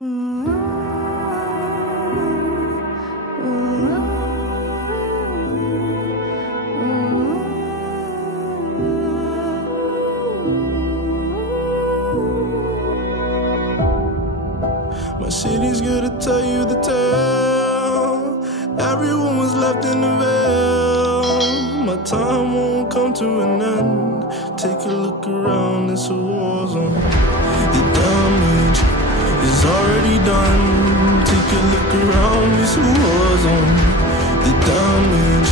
My city's good to tell you the tale. Everyone was left in the veil. My time won't come to an end. Take a look around, it's a war zone. The damage is already done. Take a look around, it's a war zone. The damage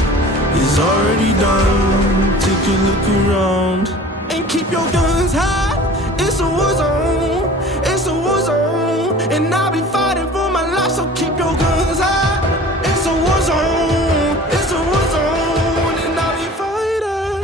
is already done. Take a look around and keep your guns high. It's a war zone. It's a war zone. And I'll be fighting for my life, so keep your guns high. It's a war zone. It's a war zone. And I'll be fighting.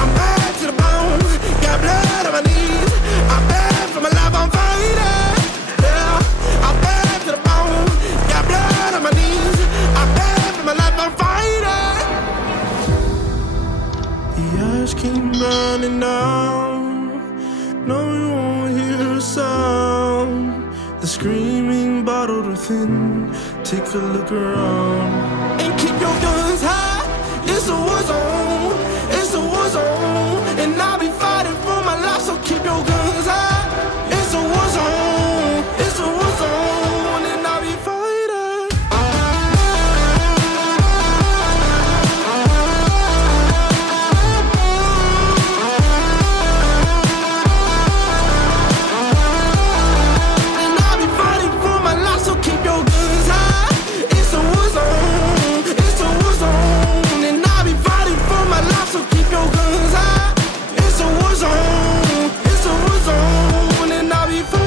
I'm bad to the bone. Got blood on my knees. I'm bad for my life, I'm fighting. Yeah, I'm bad to the bone. Got blood on my knees. I'm bad for my life, I'm fighting. The ash keep burning down. No, you won't hear a sound. The screaming bottled within. Take a look around and keep your guns high. It's a war zone. It's a war zone. And I'll be fighting for my life, so keep your guns high. It's a war zone. It's a war zone. And I'll be fighting. And I'll be fighting for my life, so keep your guns high. It's a war zone. It's a war zone. And I'll be fighting for my life, so keep your guns high. It's a war zone. It's a war zone. And I'll be fighting.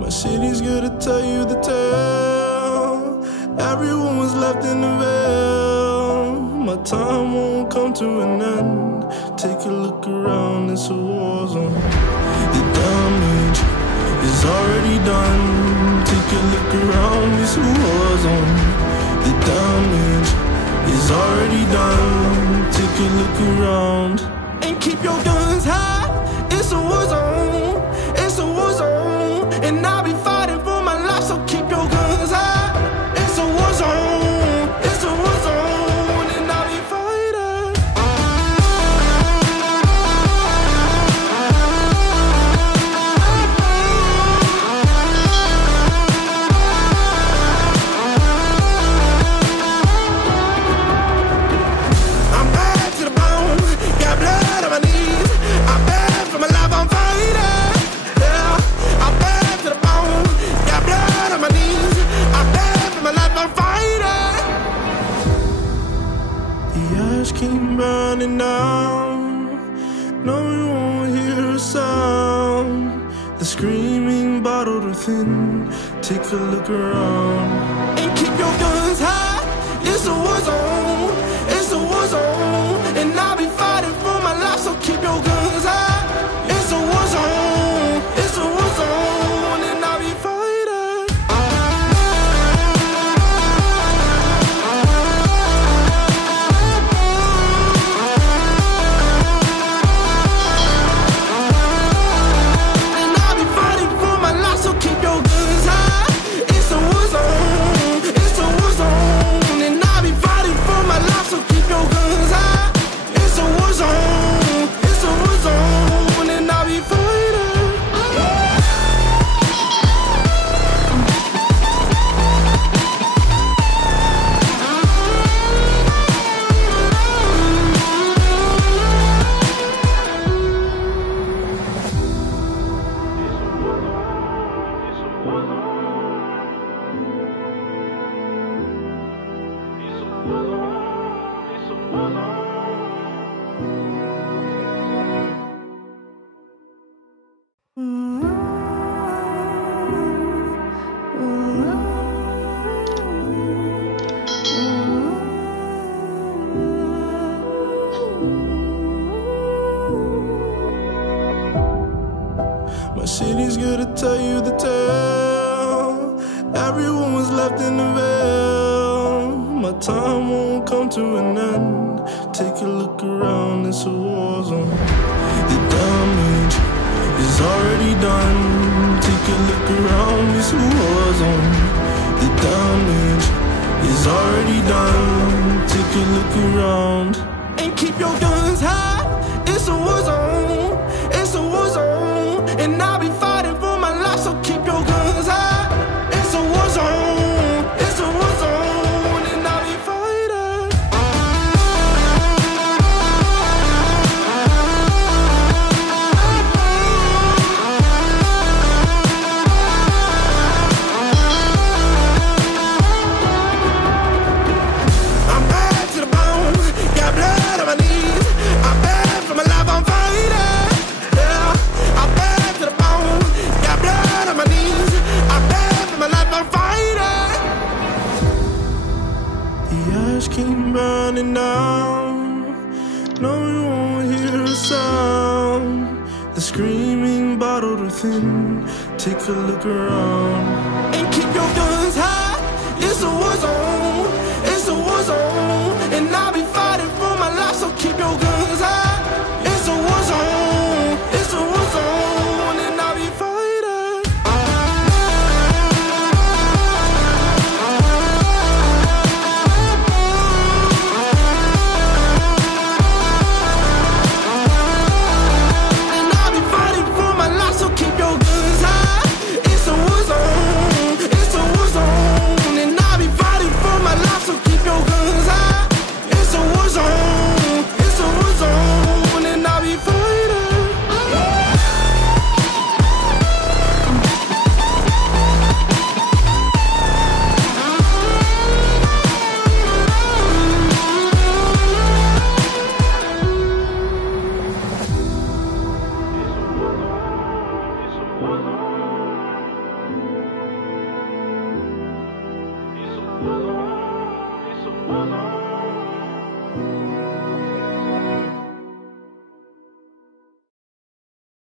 My city's good to tell you the tale. Everyone was left in the veil. My time won't come to an end. Take a look around, it's a war zone. The damage is already done. Take a look around, it's a war zone. The damage is already done. Take a look around and keep your guns high. It's a war zone. It's a war zone. And I'll be fighting for my life, so keep your guns high. It's a war zone. It's a war zone. And I'll be fighting. I'm bad to the bone. Got blood on my knees. I'm bad for my life, I'm fighting. Yeah, I'm bad to the bone. Got blood on my knees. I'm bad for my life, I'm fighting. The ash keep burning down. No, you won't hear a sound. The screaming bottled within. Take a look around and keep your guns high. It's a war zone. It's a war zone. And I'll be fighting for my life, so keep your guns high. It's a war zone. It's a war zone. And I'll be fighting. And I'll be fighting for my life, so keep your guns high. It's a war zone. It's a war zone. And I'll be fighting. Everyone was left in the veil. My time won't come to an end. Take a look around, it's a war zone. The damage is already done. Take a look around, it's a war zone. The damage is already done. Take a look around. And keep your guns high. It's a war zone. It's a war zone. And I'll be fighting for my life, so keep your guns high. It's a war zone. It's a war zone. And I'll be fighting. I'm bad to the bone. Got blood on my knees. I'm bad for my life, I'm fighting. Yeah, I'm bad to the bone. Got blood on my knees. I'm bad for my life, I'm fighting. The ash keep burning down. No, we won't hear a sound. The screaming bottled within. Take a look around. And keep your guns high. It's a war zone. It's a war zone. And I'll be fighting for my life, so keep your guns high. It's a war zone. It's a war zone. And I'll be fighting. And I'll be fighting for my life, so keep your guns high. It's a war zone. It's a war zone. And I'll be fighting for my life, so keep your guns high. It's a war zone. It's a war zone. And I'll be fighting. It's a war zone.